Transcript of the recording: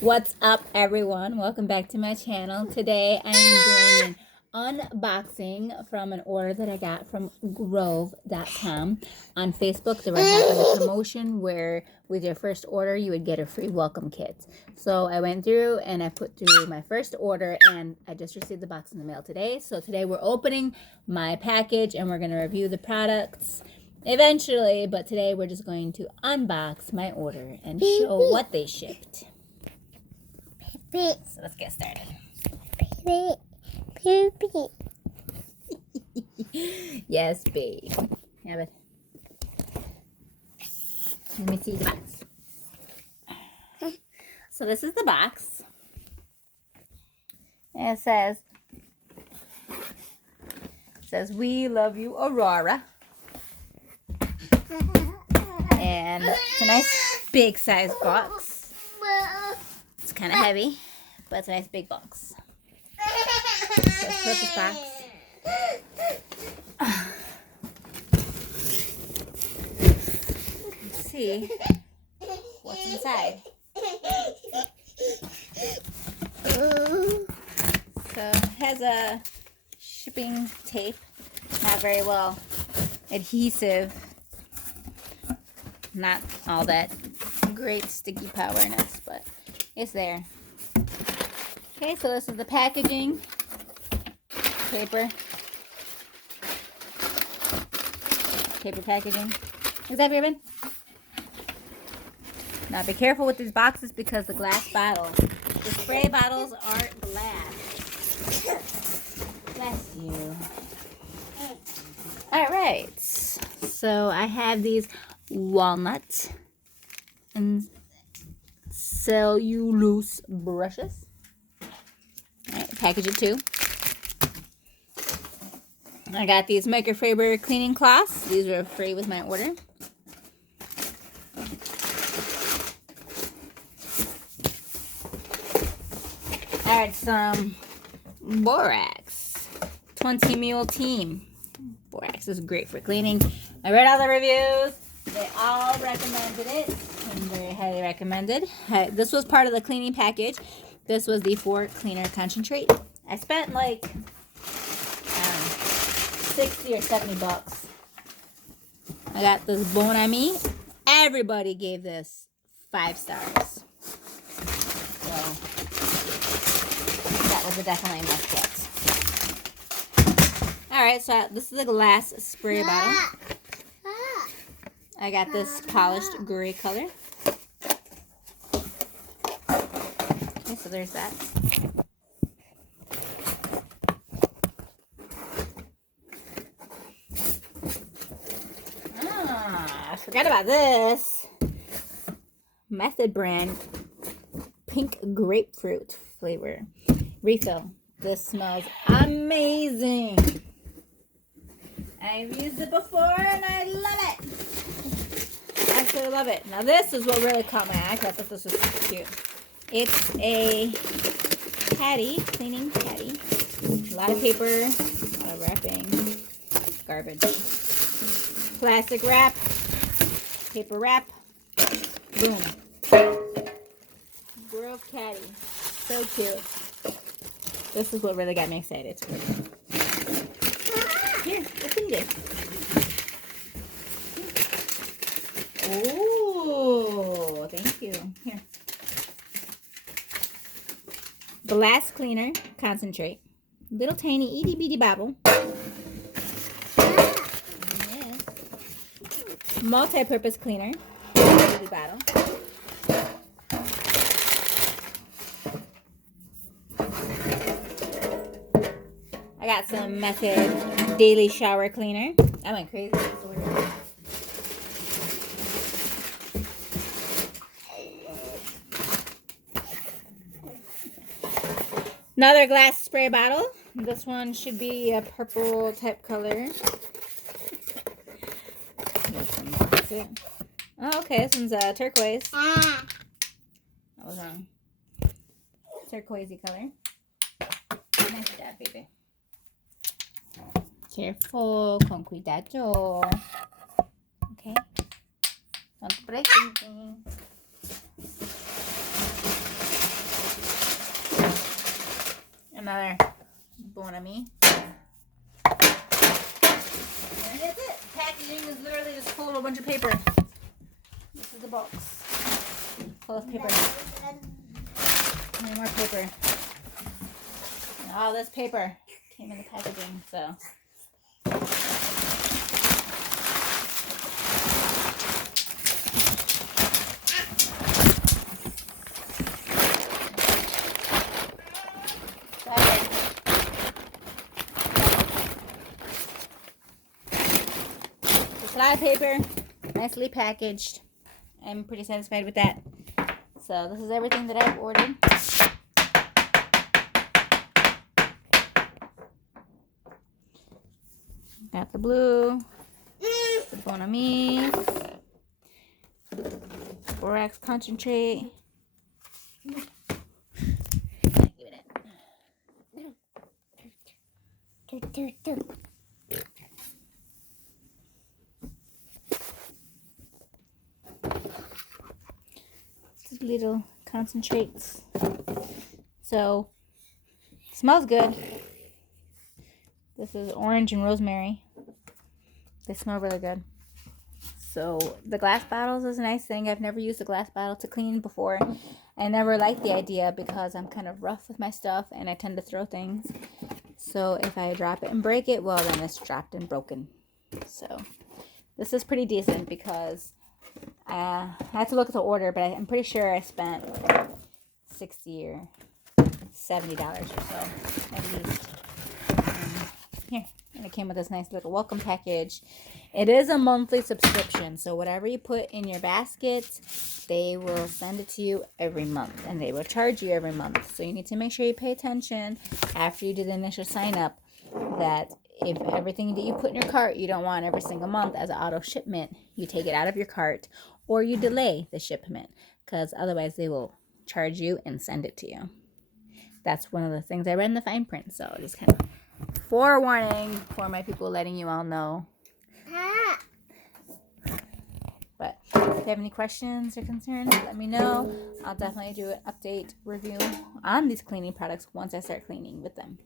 What's up, everyone? Welcome back to my channel. Today I'm doing an unboxing from an order that I got from Grove.com. On Facebook, they were having a promotion where with your first order you would get a free welcome kit. So I went through and I put through my first order and I just received the box in the mail today. So today we're opening my package and we're going to review the products eventually, but today we're just going to unbox my order and show what they shipped. So let's get started. Yes, babe. Have it. Let me see the box. So this is the box. And it says, "We love you, Aurora." And it's a nice big size box. It's kind of heavy, but it's a nice big box. So purpose box. Let's see what's inside. So it has a shipping tape, not very well adhesive, not all that great sticky powerness, but it's there. Okay, so this is the packaging. Paper packaging. Is that ribbon? Now be careful with these boxes because the glass bottles. The spray bottles are glass. Bless you. Alright. So I have these walnut and cellulose brushes. Alright, package it too. I got these microfiber cleaning cloths. These are free with my order. Alright, some borax. 20 Mule Team. Borax is great for cleaning. I read all the reviews. They all recommended it. And very highly recommended. This was part of the cleaning package. This was the 4 cleaner concentrate. I spent like 60 or 70 bucks. I got this Bon Ami. Everybody gave this 5 stars. So that was definitely a must get. Alright, so this is a glass spray bottle. I got this polished gray color. Okay, so there's that. I forgot about this. Method brand pink grapefruit flavor refill. This smells amazing. I've used it before and I love it. Absolutely love it. Now this is what really caught my eye. I thought this was super cute. It's a caddy, cleaning caddy. A lot of paper, a lot of wrapping, garbage. Plastic wrap, paper wrap, boom. Grove caddy, so cute. This is what really got me excited. Here, open it. Oh, thank you. Here. Glass cleaner concentrate. Little tiny itty bitty bottle. Yes. Multi-purpose cleaner. Bitty bottle. I got some Method daily shower cleaner. I went crazy with this order. Another glass spray bottle. This one should be a purple type color. Oh, okay. This one's turquoise. That was wrong. Turquoisey color. Nice job, baby. Careful. Con cuidado. Okay. Don't break anything. another Bon Ami. And that's it. Packaging is literally just full of a bunch of paper. This is the box. Full of paper. And more paper. And all this paper came in the packaging, so. A lot of paper, nicely packaged. I'm pretty satisfied with that. So this is everything that I've ordered. Got the blue, the Bon Ami, borax concentrate. Little concentrates. So smells good. This is orange and rosemary. They smell really good. So the glass bottles is a nice thing. I've never used a glass bottle to clean before. I never liked the idea because I'm kind of rough with my stuff and I tend to throw things. So if I drop it and break it, well, then it's dropped and broken. So this is pretty decent because I have to look at the order, but I'm pretty sure I spent $60 or $70 or so at least. Here, and it came with this nice little welcome package. It is a monthly subscription, so whatever you put in your basket, they will send it to you every month, and they will charge you every month. So you need to make sure you pay attention after you do the initial sign up that if everything that you put in your cart you don't want every single month as an auto shipment, you take it out of your cart or you delay the shipment, because otherwise they will charge you and send it to you. That's one of the things I read in the fine print, so just kind of forewarning for my people, letting you all know. But if you have any questions or concerns, let me know. I'll definitely do an update review on these cleaning products once I start cleaning with them.